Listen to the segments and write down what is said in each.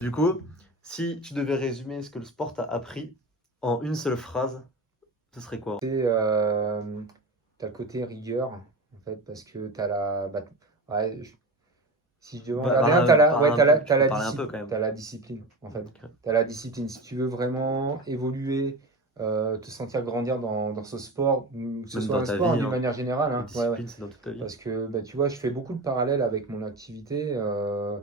Du coup, si tu devais résumer ce que le sport t'a appris en une seule phrase, ce serait quoi? T'as le côté rigueur, en fait, parce que t'as la. Ouais, si je devais en Bah, garder un, ouais, tu peux parler un peu quand même. t'as la discipline, en fait. Ok. T'as la discipline. Si tu veux vraiment évoluer, te sentir grandir dans ce sport, ou que ce Même soit dans un ta sport hein, vie, d'une hein. manière générale, La hein, ouais, ouais. discipline, c'est dans toute ta vie. Parce que bah, tu vois, je fais beaucoup de parallèles avec mon activité euh,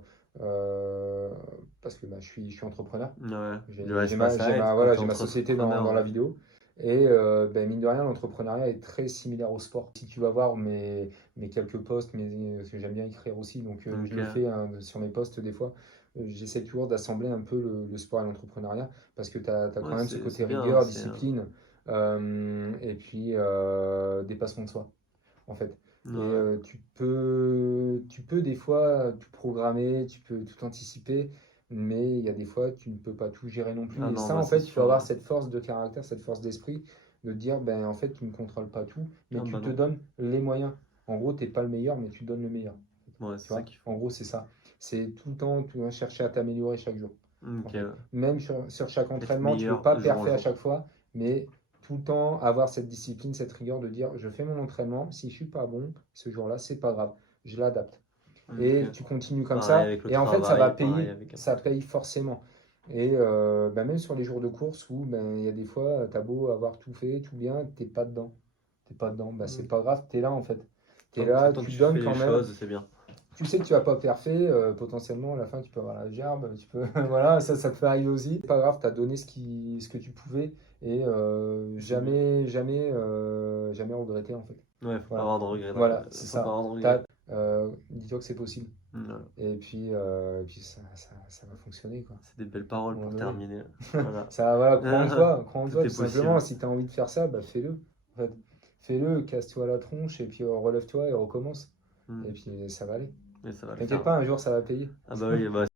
parce que bah, je suis entrepreneur. Ouais, ouais, J'ai c'est pas j'ai ça aide quand voilà, t'es j'ai ma société entrepreneur, dans la ouais. vidéo. Et ben, mine de rien, l'entrepreneuriat est très similaire au sport. Si tu vas voir mes quelques posts, parce que j'aime bien écrire aussi, donc je Ok. le fais hein, sur mes posts des fois, j'essaie toujours d'assembler un peu le sport et l'entrepreneuriat parce que tu as quand Ouais, même ce c'est côté bien, rigueur, discipline et puis dépassement de soi en fait. Et ouais. tu peux des fois tout programmer, tu peux tout anticiper, mais il y a des fois tu ne peux pas tout gérer non Ah plus. Et non, ça, bah en c'est fait, il faut sûr, avoir ouais. cette force de caractère, cette force d'esprit, de dire, ben en fait, tu ne contrôles pas tout, mais Ah tu bah te non. donnes les moyens. En gros, t'es pas le meilleur, mais tu donnes le meilleur. Ouais, Tu c'est ça vois? qu'il En faut. gros, c'est ça. C'est tout le temps, tu vas chercher à t'améliorer chaque jour. En Ok, fait. ouais. Même sur chaque Être entraînement, tu peux meilleur pas jour en parfait à jour. chaque fois, mais tout le temps avoir cette discipline, cette rigueur de dire je fais mon entraînement, si je suis pas bon ce jour-là, c'est pas grave, je l'adapte. Ok. Et tu continues comme Pareil ça, avec le et en fait ça va travail, pareil payer, avec un peu ça tout. paye forcément. Et bah, même sur les jours de course où ben, il y a des fois, tu as beau avoir tout fait, tout bien, t'es pas dedans. T'es pas dedans, bah, c'est Mm. pas grave, t'es là en fait. T'es là, Tant que tu tu donnes fais les quand même. choses, c'est bien. Tu sais que tu vas pas parfait, potentiellement à la fin tu peux avoir la gerbe, tu peux voilà, ça te peut arriver aussi. C'est pas grave, tu as donné ce que tu pouvais et C'est mieux. jamais regretter en fait. Ouais, faut pas Voilà, avoir de regrets voilà, c'est faut pas ça. avoir de regrets. Dis-toi que c'est possible. Voilà. Et puis ça va fonctionner quoi. C'est des belles À un paroles moment pour donné. terminer. Voilà. Ça, voilà, crois en Tout toi est tout simplement. possible. Si tu as envie de faire ça, bah fais-le. En fait, fais-le, casse-toi la tronche et puis relève-toi et recommence. Mm. Et puis ça va aller. Et ça va le T'inquiète faire. pas, un jour ça va payer. Ah bah oui, bah